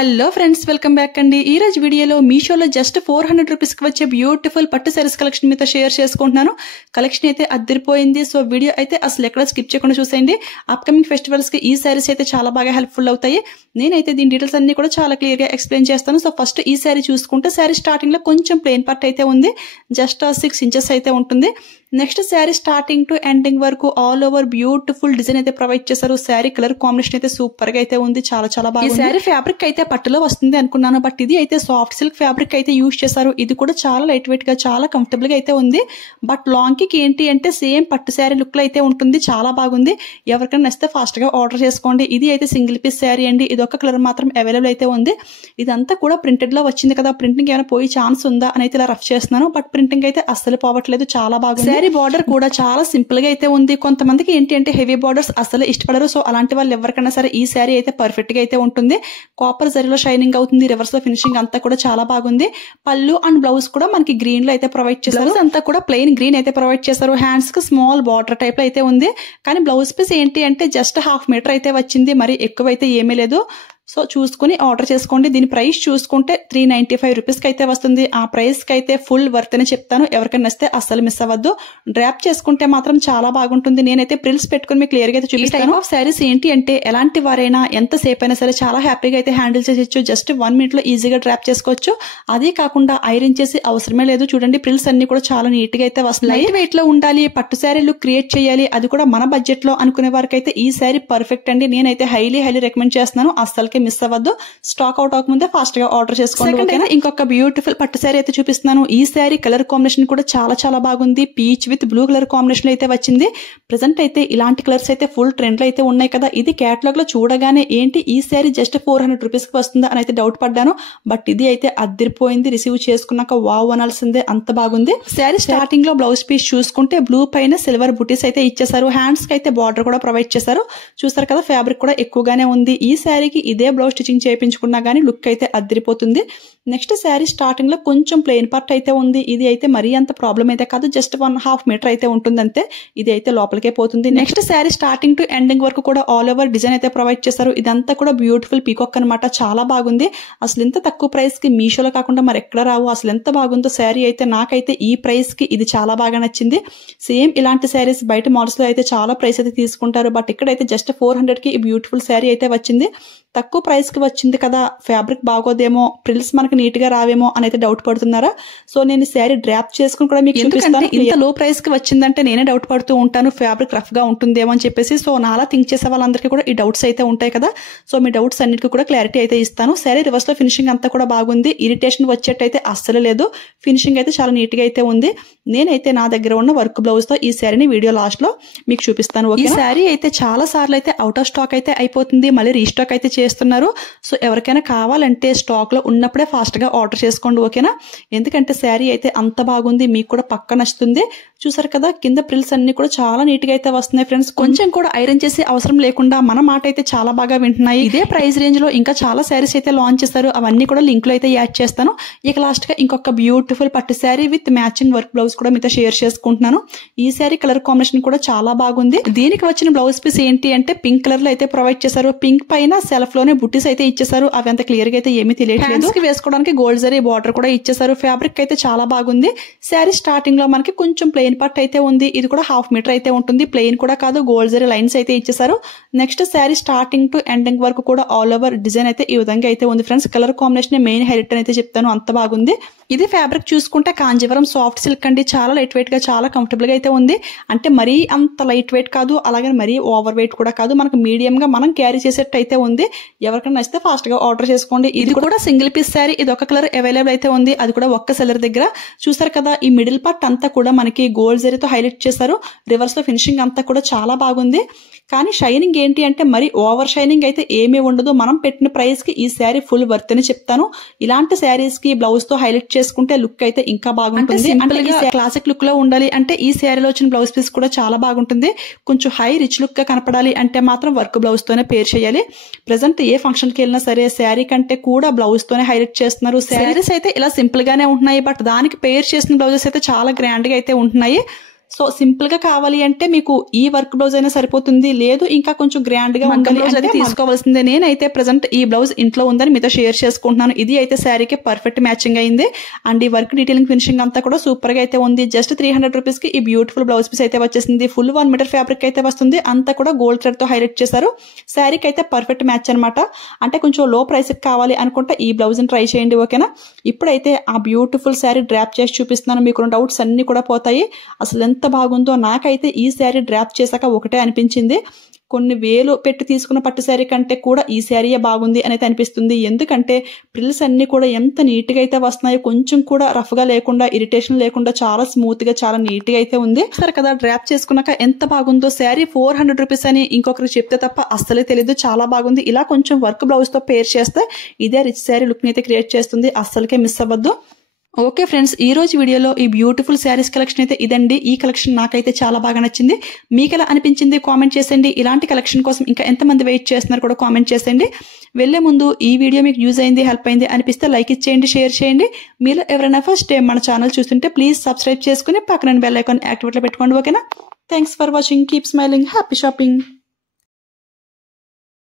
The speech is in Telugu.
హలో ఫ్రెండ్స్, వెల్కమ్ బ్యాక్ అండి. ఈ రోజు వీడియోలో మీషోలో జస్ట్ 400 రూపీస్ కి వచ్చే బ్యూటిఫుల్ పట్టు సారీస్ కలెక్షన్ మీతో షేర్ చేసుకుంటున్నాను. కలెక్షన్ అయితే అదిరిపోయింది. సో వీడియో అయితే అసలు ఎక్కడ స్కిప్ చేయకుండా చూసేయండి. అప్కమింగ్ ఫెస్టివల్స్ కి ఈ సారీస్ అయితే చాలా బాగా హెల్ప్ఫుల్ అవుతాయి. నేనైతే దీని డీటెయిల్స్ అన్ని కూడా చాలా క్లియర్ గా ఎక్స్ప్లెయిన్ చేస్తాను. సో ఫస్ట్ ఈ సారీ చూసుకుంటే సారీ స్టార్టింగ్ లో కొంచెం ప్లెయిన్ పట్టు అయితే ఉంది, జస్ట్ 6 ఇంచెస్ అయితే ఉంటుంది. Next sari starting to ending వరకు ఆల్ ఓవర్ బ్యూటిఫుల్ డిజైన్ అయితే ప్రొవైడ్ చేశారు. శారీ కలర్ కాంబినేషన్ అయితే సూపర్ గా అయితే ఉంది, చాలా చాలా బాగుంది. ఈ శారీ ఫ్యాబ్రిక్ అయితే పట్టులో వస్తుంది అనుకున్నాను, బట్ ఇది అయితే సాఫ్ట్ సిల్క్ ఫ్యాబ్రిక్ అయితే యూజ్ చేశారు. ఇది కూడా చాలా లైట్ వెయిట్ గా చాలా కంఫర్టబుల్ గా అయితే ఉంది. బట్ లాంగ్ కి ఏంటి అంటే సేమ్ పట్టు శారీ లుక్ లో అయితే ఉంటుంది, చాలా బాగుంది. ఎవరికైనా నచ్చితే ఫాస్ట్ గా ఆర్డర్ చేసుకోండి. ఇది అయితే సింగిల్ పీస్ శారీ అండి. ఇది ఒక కలర్ మాత్రం అవైలబుల్ అయితే ఉంది. ఇదంతా కూడా ప్రింటెడ్ లో వచ్చింది కదా, ప్రింటింగ్ ఏమైనా పోయి ఛాన్స్ ఉందా అని అయితే ఇలా రఫ్ చేస్తున్నాను. బట్ ప్రింటింగ్ అయితే అస్సలు పోవట్లేదు, చాలా బాగుంది. శారీ బార్డర్ కూడా చాలా సింపుల్ గా అయితే ఉంది. కొంతమందికి ఏంటి అంటే హెవీ బార్డర్స్ అసలు ఇష్టపడరు. సో అలాంటి వాళ్ళు ఎవరికైనా సరే ఈ శారీ అయితే పర్ఫెక్ట్ గా అయితే ఉంటుంది. కాపర్ జరీలో షైనింగ్ అవుతుంది, రివర్స్ లో ఫినిషింగ్ అంతా కూడా చాలా బాగుంది. పళ్ళు అండ్ బ్లౌజ్ కూడా మనకి గ్రీన్ లో అయితే ప్రొవైడ్ చేశారు. అంతా కూడా ప్లెయిన్ గ్రీన్ అయితే ప్రొవైడ్ చేశారు. హ్యాండ్స్ కి స్మాల్ బార్డర్ టైప్ లో అయితే ఉంది. కానీ బ్లౌజ్ పీస్ ఏంటి అంటే జస్ట్ 1/2 మీటర్ అయితే వచ్చింది, మరి ఎక్కువ అయితే ఏమీ లేదు. సో చూసుకుని ఆర్డర్ చేసుకోండి. దీని ప్రైస్ చూసుకుంటే 395 రూపీస్ కి అయితే వస్తుంది. ఆ ప్రైస్ కి అయితే ఫుల్ వర్త్ అని చెప్తాను. ఎవరికైనా నచ్చితే అస్సలు మిస్ అవ్వద్దు. డ్రాప్ చేసుకుంటే మాత్రం చాలా బాగుంటుంది. నేనైతే ప్రిల్స్ పెట్టుకుని మీకు క్లియర్ గా అయితే చూపిస్తాను. టైప్ ఆఫ్ శారీస్ ఏంటి అంటే ఎలాంటి వారైనా ఎంత సేపు అయినా సరే చాలా హ్యాపీగా అయితే హ్యాండిల్ చేసేయచ్చు. జస్ట్ 1 మినిట్ లో ఈజీగా డ్రాప్ చేసుకోవచ్చు. అదే కాకుండా ఐరన్ చేసి అవసరమే లేదు. చూడండి, ప్రిల్స్ అన్ని కూడా చాలా నీట్ గా అయితే వస్తున్నాయి. లైట్ వెయిట్ లో ఉండాలి, పట్టు శారీలు క్రియేట్ చేయాలి, అది కూడా మన బడ్జెట్ లో అనుకునే వారికి అయితే ఈ శారీ పర్ఫెక్ట్ అండి. నేనైతే హైలీ రికమెండ్ చేస్తున్నాను. అస్సలకే మిస్ అవ్వద్దు. స్టాక్ అవుట్ అవ్వకముందే ఫాస్ట్ గా ఆర్డర్ చేసుకోండి. ఇంకొక బ్యూటిఫుల్ పట్టు శారీ అయితే చూపిస్తున్నాను. ఈ శారీ కలర్ కాంబినేషన్ కూడా చాలా చాలా బాగుంది. Peach with blue colour combination లో అయితే వచ్చింది. ప్రెసెంట్ అయితే ఇలాంటి కలర్స్ అయితే ఫుల్ ట్రెండ్ లో అయితే ఉన్నాయి కదా. ఇది కేటలాగ్ లో చూడగానే ఏంటి ఈ శారీ జస్ట్ 400 రూపీస్ కి వస్తుందా అని అయితే డౌట్ పడ్డాను. బట్ ఇది అయితే అదిరిపోయింది. రిసీవ్ చేసుకున్నాక వావ్ అనాల్సిందే, అంత బాగుంది. శారీ స్టార్టింగ్ లో బ్లౌజ్ పీస్ చూసుకుంటే బ్లూ పైన సిల్వర్ బుటీస్ అయితే ఇచ్చేసారు. హ్యాండ్స్ కి అయితే బార్డర్ కూడా ప్రొవైడ్ చేశారు. చూసారు కదా, ఫ్యాబ్రిక్ కూడా ఎక్కువగానే ఉంది. ఈ శారీకి ఇదే బ్లౌజ్ స్టిచింగ్ చేయించుకున్నా గానీ లుక్ అయితే అదిరిపోతుంది. నెక్స్ట్ శారీ స్టార్టింగ్ లో కొంచెం ప్లెయిన్ పార్ట్ అయితే ఉంది. ఇది అయితే మరీ అంత ప్రాబ్లం అయితే కాదు, జస్ట్ 1/2 మీటర్ అయితే ఉంటుంది అంతే. ఇది అయితే లోపలికే పోతుంది. Next sari starting to ending వరకు కూడా ఆల్ ఓవర్ డిజైన్ అయితే ప్రొవైడ్ చేశారు. ఇదంతా కూడా బ్యూటిఫుల్ పీకాక్ అనమాట, చాలా బాగుంది. అసలు ఇంత తక్కువ ప్రైస్ కి మీషోలో కాకుండా మరి ఎక్కడ రావు. అసలు ఎంత బాగుందో శారీ అయితే. నాకైతే ఈ ప్రైస్ కి ఇది చాలా బాగా నచ్చింది. సేమ్ ఇలాంటి శారీస్ బయట మాల్స్ లో అయితే చాలా ప్రైస్ అయితే తీసుకుంటారు, బట్ ఇక్కడైతే జస్ట్ 400 కి ఈ బ్యూటిఫుల్ శారీ అయితే వచ్చింది. తక్కువ ప్రైస్ కి వచ్చింది కదా, ఫ్యాబ్రిక్ బాగోదేమో, ప్రిల్స్ మనకి నీట్ గా రావేమో అని అయితే డౌట్ పడుతున్నారా? సో నేను శారీ డ్రాప్ చేసుకుని కూడా మీకు చూపిస్తాను. ఇంత లో ప్రైస్ కి వచ్చిందంటే నేనే డౌట్ పడుతూ ఉంటాను, ఫ్యాబ్రిక్ రఫ్ గా ఉంటుందేమో అని చెప్పేసి. సో నాలా థింక్ చేసే వాళ్ళందరికీ కూడా ఈ డౌట్స్ అయితే ఉంటాయి కదా. సో మీ డౌట్స్ అన్నిటికీ కూడా క్లారిటీ అయితే ఇస్తాను. శారీ రివర్స్ లో ఫినిషింగ్ అంతా కూడా బాగుంది. ఇరిటేషన్ వచ్చేటైతే అస్సలు లేదు. ఫినిషింగ్ అయితే చాలా నీట్ గా అయితే ఉంది. నేనైతే నా దగ్గర ఉన్న వర్క్ బ్లౌజ్ తో ఈ శారీని వీడియో లాస్ట్ లో మీకు చూపిస్తాను. ఈ శారీ అయితే చాలా సార్లు అయితే అవుట్ ఆఫ్ స్టాక్ అయితే అయిపోతుంది, మళ్ళీ రీస్టాక్ అయితే చేస్తున్నారు. సో ఎవరికైనా కావాలంటే స్టాక్ లో ఉన్నప్పుడే ఫాస్ట్ గా ఆర్డర్ చేసుకోండి, ఓకేనా? ఎందుకంటే శారీ అయితే అంత బాగుంది, మీకు కూడా పక్క నచ్చుతుంది. చూసారు కదా, కింద ప్రిల్స్ అన్ని కూడా చాలా నీట్ గా అయితే వస్తున్నాయి ఫ్రెండ్స్. కొంచెం కూడా ఐరన్ చేసి అవసరం లేకుండా మన మాట అయితే చాలా బాగా వింటున్నాయి. ఇదే ప్రైస్ రేంజ్ లో ఇంకా చాలా శారీస్ అయితే లాంచ్ చేస్తారు, అవన్నీ కూడా లింక్ లో అయితే యాడ్ చేస్తాను. ఇక లాస్ట్ గా ఇంకొక బ్యూటిఫుల్ పట్టు sari with matching work blouse కూడా మీతో షేర్ చేసుకుంటున్నాను. ఈ శారీ కలర్ కాంబినేషన్ కూడా చాలా బాగుంది. దీనికి వచ్చిన బ్లౌజ్ పీస్ ఏంటి అంటే పింక్ కలర్ లో అయితే ప్రొవైడ్ చేశారు. పింక్ పైన సెల్ఫ్ లోనే బుట్టీస్ అయితే ఇచ్చేసారు. అవి అంత క్లియర్ గా అయితే ఏమీ తెలియట్లేదు. వేసుకోవడానికి గోల్డ్ జరీ బార్డర్ కూడా ఇచ్చేసారు. ఫ్యాబ్రిక్ అయితే చాలా బాగుంది. శారీ స్టార్టింగ్ లో మనకి కొంచెం ప్లెయిన్ పార్ట్ అయితే ఉంది. ఇది కూడా 1/2 మీటర్ అయితే ఉంటుంది. ప్లెయిన్ కూడా కాదు, గోల్డ్ జరీ లైన్స్ అయితే ఇచ్చేసారు. Next sari starting to ending వరకు కూడా ఆల్ ఓవర్ డిజైన్ అయితే ఈ విధంగా అయితే ఉంది friends. Colour combination main highlight అయితే చెప్తాను, అంత బాగుంది. ఇది ఫ్యాబ్రిక్ చూసుకుంటే కాంజీవరం సాఫ్ట్ సిల్క్ అండి. చాలా లైట్ వెయిట్ గా చాలా కంఫర్టబుల్ గా అయితే ఉంది. అంటే మరీ అంత లైట్ వెయిట్ కాదు, అలాగే మరీ ఓవర్ వెయిట్ కూడా కాదు, మనకు మీడియం గా మనం క్యారీ చేసేట్టు అయితే ఉంది. ఎవరికైనా నచ్చితే ఫాస్ట్ గా ఆర్డర్ చేసుకోండి. ఇది కూడా సింగిల్ పీస్ శారీ. ఇది ఒక కలర్ అవైలబుల్ అయితే ఉంది, అది కూడా ఒక్క సెల్లర్ దగ్గర. చూసారు కదా, ఈ మిడిల్ పార్ట్ అంతా కూడా మనకి గోల్డ్ జరీతో హైలైట్ చేశారు. రివర్స్ లో ఫినిషింగ్ అంతా కూడా చాలా బాగుంది. కానీ షైనింగ్ ఏంటి అంటే మరి ఓవర్ షైనింగ్ అయితే ఏమీ ఉండదు. మనం పెట్టిన ప్రైస్ కి ఈ శారీ ఫుల్ వర్త్ అని చెప్తాను. ఇలాంటి శారీస్ కి బ్లౌజ్ తో హైలైట్ చేసుకుంటే లుక్ అయితే ఇంకా బాగుంటుంది. అంటే క్లాసిక్ లుక్ లో ఉండాలి అంటే ఈ శారీలో వచ్చిన బ్లౌజ్ పీస్ కూడా చాలా బాగుంటుంది. కొంచెం హై రిచ్ లుక్ గా కనపడాలి అంటే మాత్రం వర్క్ బ్లౌజ్ తోనే పేర్ చేయాలి. ప్రెసెంట్ ఏ ఫంక్షన్ కి వెళ్ళినా సరే శారీ కంటే కూడా బ్లౌజ్ తోనే హైలైట్ చేస్తున్నారు. శారీస్ అయితే ఇలా సింపుల్ గానే ఉంటున్నాయి, బట్ దానికి పేర్ చేసిన బ్లౌజెస్ అయితే చాలా గ్రాండ్ గా అయితే ఉంటున్నాయి. సో సింపుల్ గా కావాలి అంటే మీకు ఈ వర్క్ బ్లౌజ్ అయినా సరిపోతుంది, లేదు ఇంకా కొంచెం గ్రాండ్ గా ఉండాలి బ్లౌజ్ అయితే తీసుకోవాల్సిందే. నేనైతే ప్రెసెంట్ ఈ బ్లౌజ్ ఇంట్లో ఉందని మీతో షేర్ చేసుకుంటున్నాను. ఇది అయితే శారీకి పర్ఫెక్ట్ మ్యాచింగ్ అయింది అండ్ ఈ వర్క్ డీటెయిలింగ్ ఫినిషింగ్ అంతా కూడా సూపర్ గా అయితే ఉంది. జస్ట్ 300 రూపీస్ కి ఈ బ్యూటిఫుల్ బ్లౌజ్ పీస్ అయితే వచ్చేసింది. ఫుల్ 1 మీటర్ ఫ్యాబ్రిక్ అయితే వస్తుంది, అంతా కూడా గోల్డ్ థ్రెడ్ తో హైలైట్ చేశారు. శారీకి అయితే పర్ఫెక్ట్ మ్యాచ్ అనమాట. అంటే కొంచెం లో ప్రైస్ కి కావాలి అనుకుంటే ఈ బ్లౌజ్ ని ట్రై చేయండి, ఓకేనా. ఇప్పుడైతే ఆ బ్యూటిఫుల్ శారీ డ్రాప్ చేసి చూపిస్తున్నాను. మీకు డౌట్స్ అన్ని కూడా పోతాయి. అసలు ఎంత బాగుందో, నాకైతే ఈ శారీ డ్రాప్ చేశాక ఒకటే అనిపించింది, కొన్ని వేలు పెట్టి తీసుకున్న పట్టు శారీ కంటే కూడా ఈ శారీయే బాగుంది అనేది అనిపిస్తుంది. ఎందుకంటే ప్రిల్స్ అన్ని కూడా ఎంత నీట్ గా అయితే వస్తున్నాయో, కొంచెం కూడా రఫ్ గా లేకుండా, ఇరిటేషన్ లేకుండా చాలా స్మూత్ గా చాలా నీట్ గా అయితే ఉంది. సరే కదా, డ్రాప్ చేసుకున్నాక ఎంత బాగుందో. శారీ 400 రూపీస్ అని ఇంకొకరికి చెప్తే తప్ప అస్సలే తెలియదు, చాలా బాగుంది. ఇలా కొంచెం వర్క్ బ్లౌజ్ తో పేర్ చేస్తే ఇదే రిచ్ శారీ లుక్ ని అయితే క్రియేట్ చేస్తుంది, అస్సలకే మిస్ అవ్వద్దు. ఓకే ఫ్రెండ్స్, ఈ రోజు వీడియోలో ఈ బ్యూటిఫుల్ శారీస్ కలెక్షన్ అయితే ఇదండి. ఈ కలెక్షన్ నాకైతే చాలా బాగా నచ్చింది. మీకు ఎలా అనిపించింది కామెంట్ చేసేయండి. ఇలాంటి కలెక్షన్ కోసం ఇంకా ఎంతమంది వెయిట్ చేస్తున్నారు కూడా కామెంట్ చేసేయండి. వెళ్లే ముందు ఈ వీడియో మీకు యూజ్ అయింది, హెల్ప్ అయింది అనిపిస్తే లైక్ ఇచ్చేయండి, షేర్ చేయండి. మీరు ఎవరైనా ఫస్ట్ టైం మన ఛానల్ చూస్తుంటే ప్లీజ్ సబ్స్క్రైబ్ చేసుకుని పక్కన బెల్ ఐకాన్ యాక్టివేట్ లో పెట్టుకోండి, ఓకేనా. Thanks for watching. Keep smiling. Happy shopping.